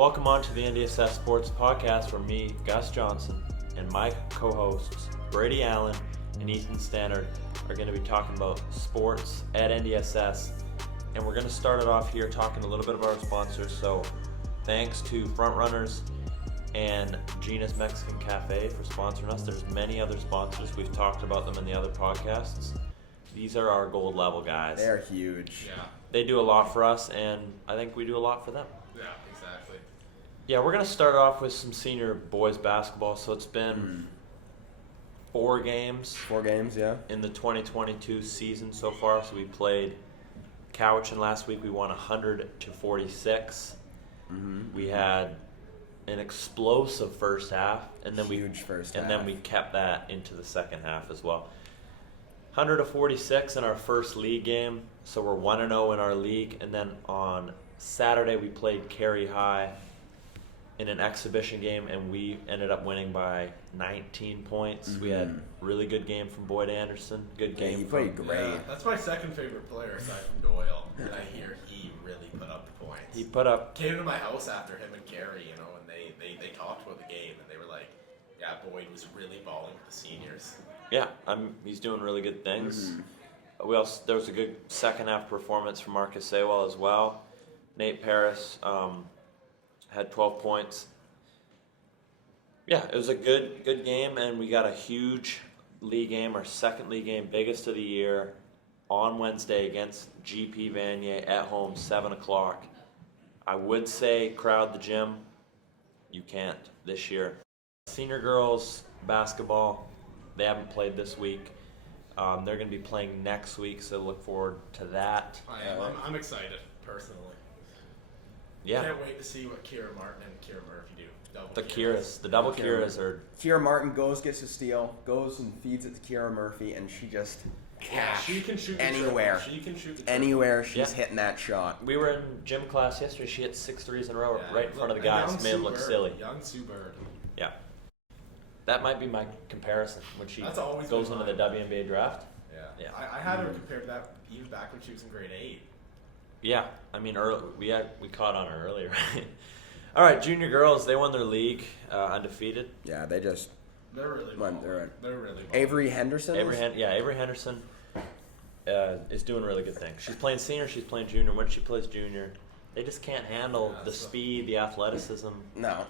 Welcome on to the NDSS Sports Podcast where me, Gus Johnson, and my co-hosts, Brady Allen and Ethan Stannard, are going to be talking about sports at NDSS. And we're going to start it off here talking a little bit about our sponsors. So thanks to Frontrunners and Gina's Mexican Cafe for sponsoring us. There's many other sponsors. We've talked about them in the other podcasts. These are our gold level guys. They're huge. Yeah. They do a lot for us, and I think we do a lot for them. Yeah, exactly. Yeah, we're going to start off with some senior boys basketball. So it's been 4 games. 4 games, yeah. In the 2022 season so far. So we played Cowichan last week. We won 100-46. We had an explosive first half, and then then we kept that into the second half as well. 100-46 in our first league game, so we're 1-0 in our league. And then on Saturday we played Cary High in an exhibition game, and we ended up winning by 19 points. We had a really good game from Boyd Anderson. Good game. He played great. Yeah, that's my second favorite player aside from Doyle. And I hear he really put up the points. He put up. Came to my house after him and Cary, and they talked about the game, and they were like, yeah, Boyd was really balling with the seniors. Yeah, he's doing really good things. There was a good second half performance from Marcus Saywell as well. Nate Paris had 12 points. Yeah, it was a good game, and we got a huge league game, our second league game, biggest of the year, on Wednesday against GP Vanier at home, 7 o'clock. I would say crowd the gym. You can't this year. Senior girls basketball, they haven't played this week. They're going to be playing next week, so look forward to that. I'm excited, personally. Yeah. Can't wait to see what Kira Martin and Kira Murphy do. The double Kiras are... Kira Martin gets a steal, goes and feeds it to Kira Murphy, and she just she can shoot anywhere. She can shoot the anywhere she's hitting that shot. We were in gym class yesterday. She hit 6 threes in a row right in front of the guys. Made him look silly. Young Sue Bird. Yeah. That might be my comparison when she goes into the WNBA draft. Yeah. I had her compared to that even back when she was in grade 8. Yeah, I mean, we caught on her earlier. All right, junior girls, they won their league undefeated. Yeah, they're really balling. They're really balling. Avery Henderson? Avery Henderson is doing really good things. She's playing senior, she's playing junior. When she plays junior, they just can't handle the speed, the athleticism. No.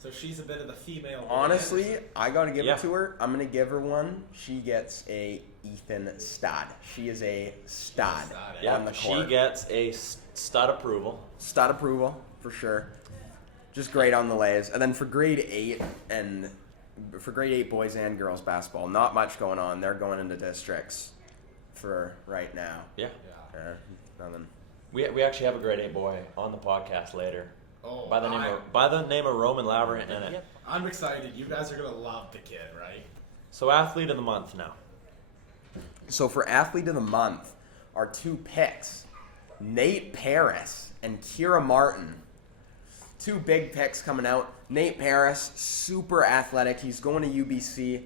So she's a bit of the female. Honestly, I got to give it to her. I'm going to give her one. She gets a Ethan stud. She is a stud on the court. She gets a stud approval. Stud approval, for sure. Just great on the lays. And then for grade 8 boys and girls basketball, not much going on. They're going into districts for right now. Yeah. Nothing. We actually have a grade 8 boy on the podcast later. Oh, by the name of Roman Lavery. Yep. I'm excited. You guys are going to love the kid, right? So athlete of the month now. So for athlete of the month, our 2 picks, Nate Paris and Kira Martin. 2 big picks coming out. Nate Paris, super athletic. He's going to UBC.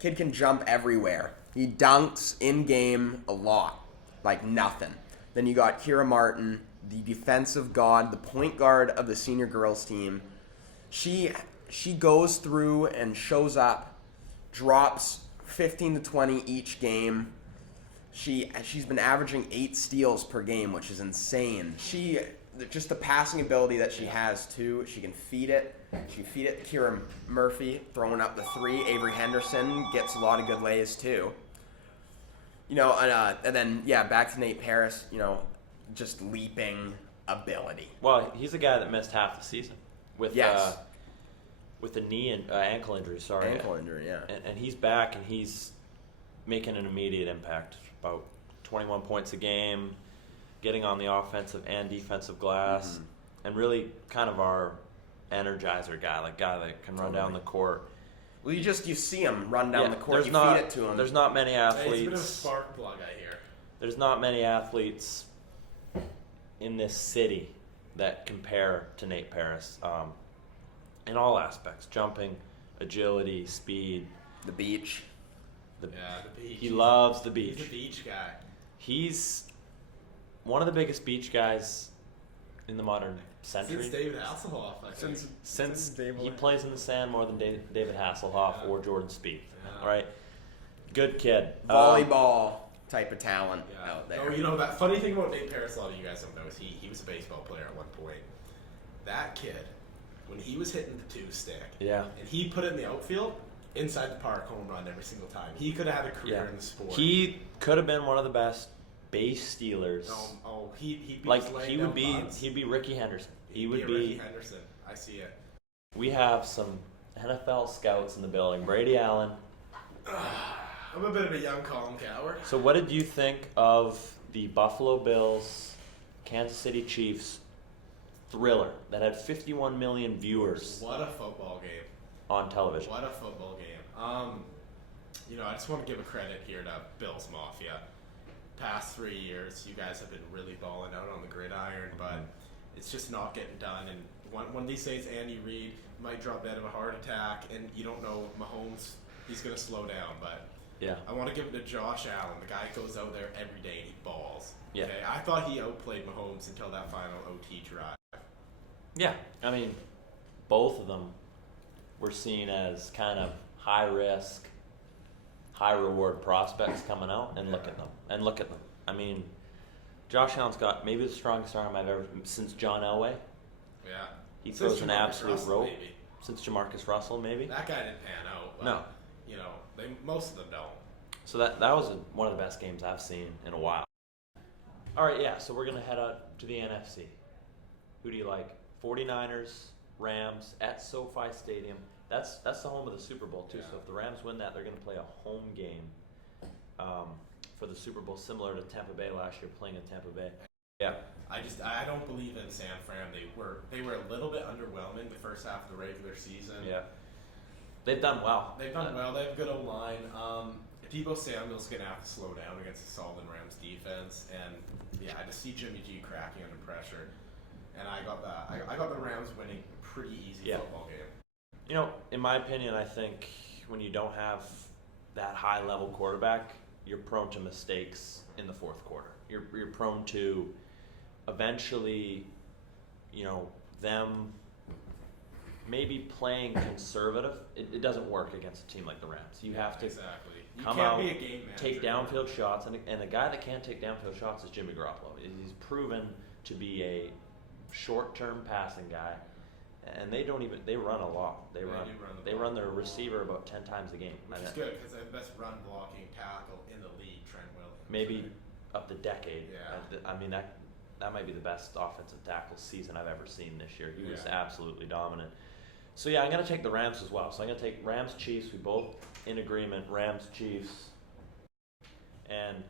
Kid can jump everywhere. He dunks in game a lot, like nothing. Then you got Kira Martin, the defensive god, the point guard of the senior girls team. She goes through and shows up, drops 15 to 20 each game. She's been averaging 8 steals per game, which is insane. Just the passing ability that she has too. She can feed it. She feed it to Kira Murphy, throwing up the 3. Avery Henderson gets a lot of good lays too. And then back to Nate Paris. Just leaping ability. Well, he's a guy that missed half the season with a knee and ankle injury. Sorry, ankle injury. Yeah, and he's back and he's making an immediate impact. About 21 points a game, getting on the offensive and defensive glass, and really kind of our energizer guy, guy that can run down the court. Well, you see him run down the court. Feed it to him. There's not many athletes. Hey, it's a bit of a spark plug, I hear. There's not many athletes in this city that compare to Nate Paris in all aspects: jumping, agility, speed, the beach. The beach. He loves the beach. He's a beach guy. He's one of the biggest beach guys in the modern century. Since David Hasselhoff, I think. Since David- he plays in the sand more than David Hasselhoff Yeah. or Jordan Spieth. Yeah. All right, good kid. Volleyball type of talent Yeah. out there. Oh, you know, that funny thing about Nate Paris, a lot of you guys don't know, is he was a baseball player at one point. That kid, when he was hitting the 2-stick, Yeah. and he put it in the outfield, inside the park, home run every single time. He could have had a career Yeah. in the sport. He could have been one of the best base stealers. He'd be Like just laying he down would be, buns. he'd be Ricky Henderson. He He'd would a be. Ricky Henderson. I see it. We have some NFL scouts in the building. Brady Allen. I'm a bit of a young Colin Coward. So, what did you think of the Buffalo Bills, Kansas City Chiefs thriller that had 51 million viewers What a football game. on television? What a football game. I just want to give a credit here to Bills Mafia. Past 3 years, you guys have been really balling out on the gridiron, but it's just not getting done. And one of these days, Andy Reid might drop dead of a heart attack, and you don't know Mahomes. He's going to slow down, but Yeah. I want to give it to Josh Allen. The guy goes out there every day and he balls. Yeah. Okay? I thought he outplayed Mahomes until that final OT drive. Yeah. I mean, both of them were seen as kind of high risk, high reward prospects coming out, and look at them. And look at them. I mean, Josh Allen's got maybe the strongest arm I've ever since John Elway. Yeah. He Since throws an Jamarcus absolute Russell, rope. maybe. Since Jamarcus Russell, maybe. That guy didn't pan out. But, No. Most of them don't. So that was one of the best games I've seen in a while. All right, yeah. So we're gonna head out to the NFC. Who do you like? 49ers, Rams at SoFi Stadium. That's the home of the Super Bowl too. Yeah. So if the Rams win that, they're gonna play a home game for the Super Bowl, similar to Tampa Bay last year, playing in Tampa Bay. Yeah. I don't believe in San Fran. They were a little bit underwhelming the first half of the regular season. Yeah. They've done well. They've done well. They have a good O-line. Deebo Samuel's going to have to slow down against the solid Rams defense. And, yeah, I just see Jimmy G cracking under pressure. And I got the Rams winning a pretty easy football game. You know, in my opinion, I think when you don't have that high-level quarterback, you're prone to mistakes in the fourth quarter. You're prone to eventually, them maybe playing conservative. It doesn't work against a team like the Rams. You have to Exactly. You come can't out, be a game manager. take downfield shots, and the guy that can't take downfield shots is Jimmy Garoppolo. He's proven to be a short-term passing guy, and they run a lot. They run their receiver about 10 times a game. Which is good because they have the best run blocking tackle in the league, Trent Williams. Maybe of the decade. Yeah. I mean that might be the best offensive tackle season I've ever seen this year. He was Yeah. absolutely dominant. So yeah, I'm gonna take the Rams as well. So I'm gonna take Rams Chiefs. We both in agreement. Rams Chiefs, and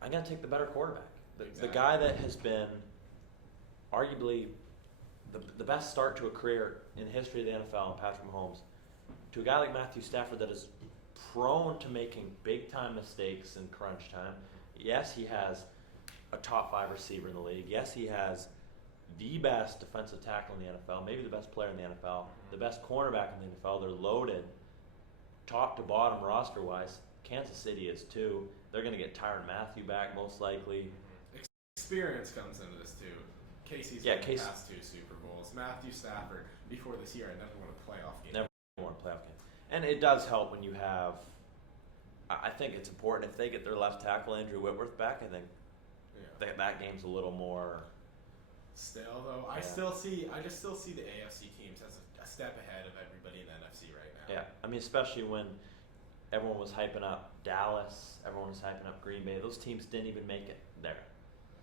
I'm gonna take the better quarterback. The guy that has been arguably the best start to a career in the history of the NFL, Patrick Mahomes, to a guy like Matthew Stafford that is prone to making big-time mistakes in crunch time. Yes, he has a top 5 receiver in the league. Yes, he has the best defensive tackle in the NFL, maybe the best player in the NFL, the best cornerback in the NFL. They're loaded, top to bottom roster-wise. Kansas City is too. They're going to get Tyrann Mathieu back most likely. Experience comes into this too. Casey's won the past 2 Super Bowls. Matthew Stafford, before this year, I never won a playoff game. Never won a playoff game. And it does help when you have, I think it's important if they get their left tackle, Andrew Whitworth, back. I think that game's a little more. Still though, I just still see the AFC teams as a step ahead of everybody in the NFC right now. Yeah, I mean, especially when everyone was hyping up Dallas, everyone was hyping up Green Bay. Those teams didn't even make it there.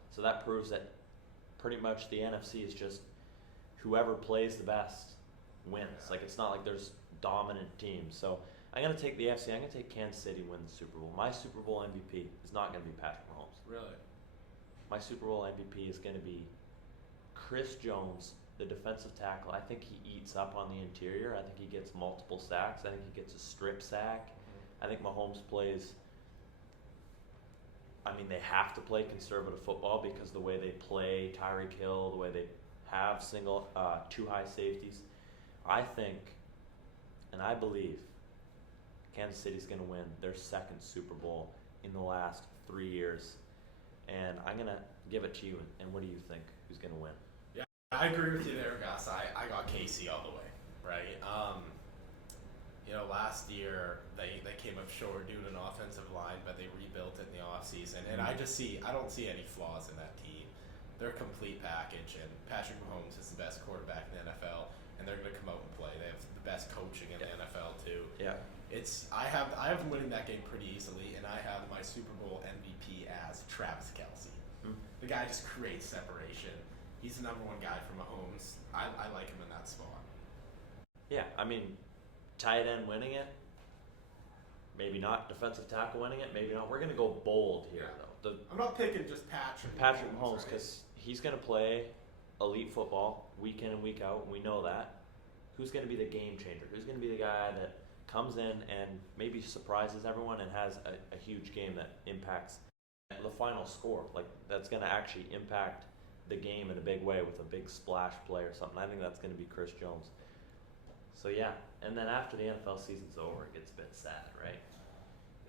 So that proves that pretty much the NFC is just whoever plays the best wins. Like, it's not like there's dominant teams. So I'm going to take the AFC. I'm going to take Kansas City win the Super Bowl. My Super Bowl MVP is not going to be Patrick Mahomes. Really? My Super Bowl MVP is going to be Chris Jones, the defensive tackle. I think he eats up on the interior. I think he gets multiple sacks. I think he gets a strip sack. I think Mahomes plays. I mean, they have to play conservative football because the way they play Tyreek Hill, the way they have 2 high safeties. I think, and I believe, Kansas City's going to win their 2nd Super Bowl in the last 3 years. And I'm going to give it to you. And what do you think? who's going to win. Yeah, I agree with you there, Gus. I got KC all the way, right? Last year they came up short due to an offensive line, but they rebuilt it in the offseason. And I don't see any flaws in that team. They're a complete package, and Patrick Mahomes is the best quarterback in the NFL, and they're going to come out and play. They have the best coaching in the NFL too. Yeah. I have them winning that game pretty easily, and I have my Super Bowl MVP as Travis Kelce. The guy just creates separation. He's the number one guy for Mahomes. I like him in that spot. Yeah, I mean, tight end winning it, maybe not. Defensive tackle winning it, maybe not. We're going to go bold here, though. I'm not picking just Patrick Mahomes, because he's going to play elite football week in and week out. We know that. Who's going to be the game changer? Who's going to be the guy that comes in and maybe surprises everyone and has a huge game that impacts the final score? Like, that's going to actually impact the game in a big way with a big splash play or something. I think that's going to be Chris Jones. So, yeah. And then after the NFL season's over, it gets a bit sad, right?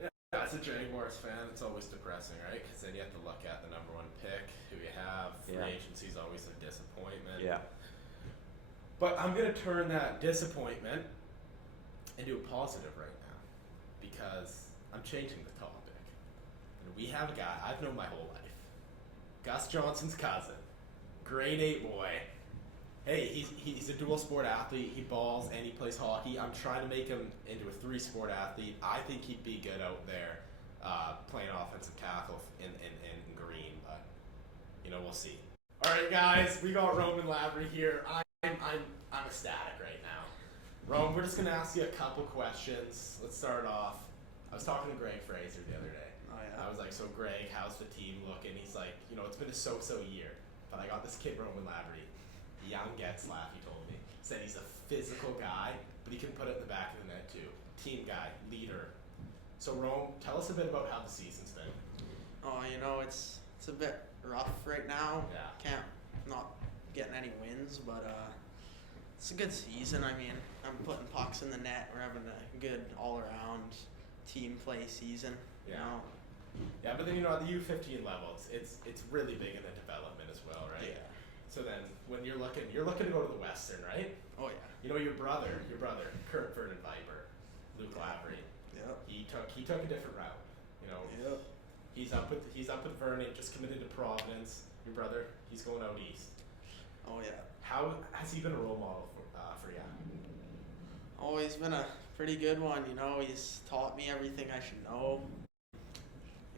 Yeah, as a Jaguars fan, it's always depressing, right? Because then you have to look at the number one pick, who you have. Free agency is always a disappointment. Yeah. But I'm going to turn that disappointment into a positive right now, because I'm changing the topic. And we have a guy I've known my whole life. Gus Johnson's cousin. Grade 8 boy. Hey, he's a dual sport athlete. He balls and he plays hockey. I'm trying to make him into a 3-sport athlete. I think he'd be good out there playing offensive tackle in green, but we'll see. All right, guys, we got Roman Lavery here. I'm ecstatic right now. Rome, we're just gonna ask you a couple questions. Let's start off. I was talking to Greg Fraser the other day. Oh yeah. I was like, so Greg, how's the team looking? He's like, it's been a so-so year, but I got this kid Roman Lavery. Young Getzlaff, he told me. Said he's a physical guy, but he can put it in the back of the net too. Team guy, leader. So Rome, tell us a bit about how the season's been. Oh, it's a bit rough right now. Yeah. Not getting any wins, but it's a good season. I mean, I'm putting pucks in the net. We're having a good all-around team play season. Yeah. Yeah, but then at the U15 level, it's really big in the development as well, right? Yeah. So then, when you're looking to go to the Western, right? Oh yeah. Your brother, Kurt Vernon Viper, Luke Lavery. Yep. He took a different route. Yep. He's up with Vernon, just committed to Providence. Your brother, he's going out east. Oh yeah. How has he been a role model for you? Oh, he's been a pretty good one. He's taught me everything I should know,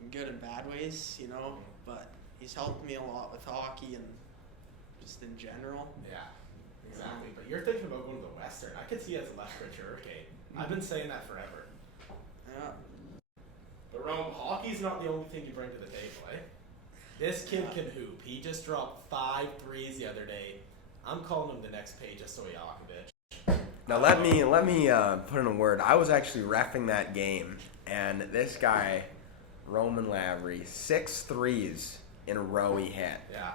in good and bad ways. But he's helped me a lot with hockey and just in general. Yeah, exactly. But you're thinking about going to the Western. I could see you as a Lethbridge Hurricane. I've been saying that forever. Yeah. But Rome, hockey's not the only thing you bring to the table, eh? This kid can hoop. He just dropped 5 threes the other day. I'm calling him the next Peja Stojakovic. Now let me put in a word. I was actually reffing that game, and this guy, Roman Lavery, 6 threes in a row he hit. Yeah.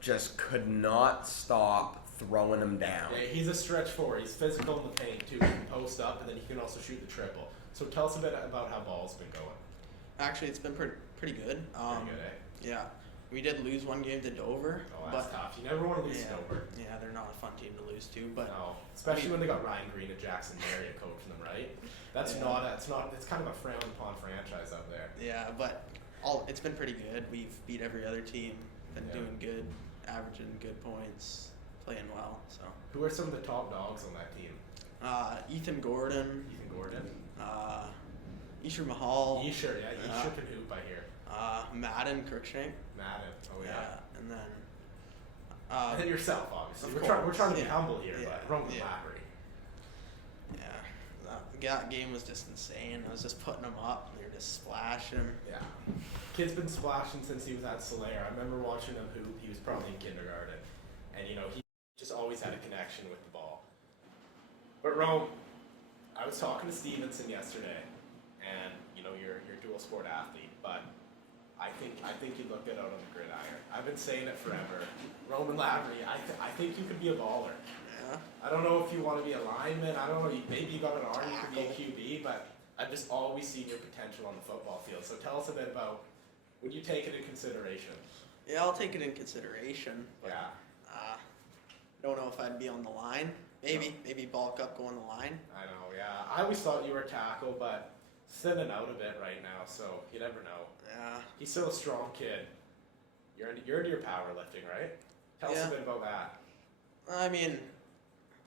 Just could not stop throwing him down. Yeah, he's a stretch 4. He's physical in the paint too. He can post up, and then he can also shoot the triple. So tell us a bit about how ball's been going. Actually, it's been pretty good. Pretty good, eh? Yeah. We did lose one game to Dover. Oh, that's tough. You never want to lose to Dover. Yeah, they're not a fun team to lose to, but no, especially when they got Ryan Green and Jackson Marriott coaching them, right? It's kind of a frowned upon franchise out there. Yeah, but it's been pretty good. We've beat every other team. Been doing good, averaging good points, playing well. So. Who are some of the top dogs on that team? Ethan Gordon. Isher Mahal. Isher can hoop, I hear. Madden Cruikshank. Madden, oh yeah. And then. And then yourself, obviously. We're trying to be humble here, but Roman Lavery. Yeah, that game was just insane. I was just putting them up, and they were just splashing. Yeah. Kid's been splashing since he was at Solaire. I remember watching him hoop. He was probably in kindergarten. And, he just always had a connection with the ball. But, Rome, I was talking to Stevenson yesterday, and, you're a dual sport athlete, but I think you'd look good out on the gridiron. I've been saying it forever. Roman Lavery, I think you could be a baller. Yeah. I don't know if you want to be a lineman. I don't know. Maybe you got an arm. You could be a QB. But I've just always seen your potential on the football field. So tell us a bit about when you take it into consideration. Yeah, I'll take it in consideration. But, Yeah. don't know if I'd be on the line. Maybe bulk up going the line. I know, yeah. I always thought you were tackle, but thinning out a bit right now, so you never know. Yeah. He's still a strong kid. You're into your powerlifting, right? Tell us Yeah. a bit about that. I mean,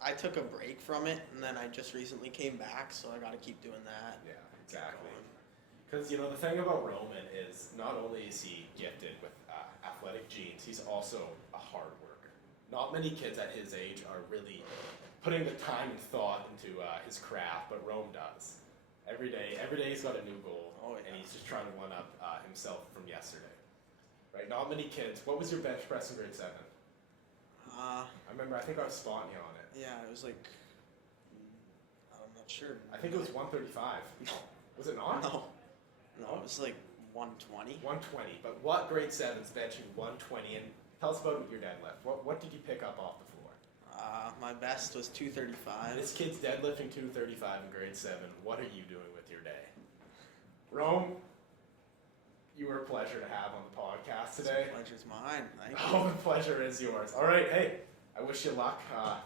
I took a break from it, and then I just recently came back, so I got to keep doing that. Yeah, exactly. Because, you know, the thing about Roman is not only is he gifted with athletic genes, he's also a hard worker. Not many kids at his age are really putting the time and thought into his craft, but Rome does. Every day he's got a new goal, and he's just trying to one-up himself from yesterday. Right? Not many kids. What was your bench press in grade 7? I remember, I think I was spotting you on it. Yeah, it was like, I'm not sure. I think it was 135. Was it not? No, it was like 120. 120. But what grade 7's benching 120? And tell us about your deadlift. What did you pick up off the floor? My best was 235. This kid's deadlifting 235 in grade 7. What are you doing with your day? Rome, you were a pleasure to have on the podcast today. The pleasure's mine. Thank you. Oh, the pleasure is yours. All right, hey, I wish you luck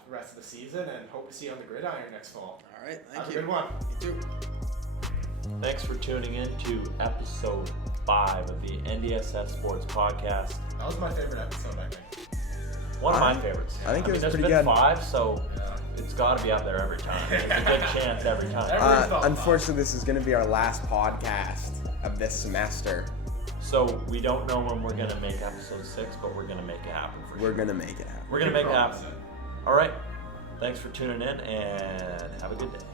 the rest of the season and hope to see you on the gridiron next fall. All right, thank Have you. a good one. You too. Thanks for tuning in to episode 5 of the NDSS Sports Podcast. That was my favorite episode, I think. One of my favorites. I think it was there's pretty been good. 5, so Yeah. it's got to be up there every time. There's a good chance every time. Everyone's thought Unfortunately, this is going to be our last podcast of this semester. So we don't know when we're going to make episode 6, but we're going to make it happen for We're sure. going to make it happen. We're going to make it Promise happen. All right. Thanks for tuning in, and have a good day.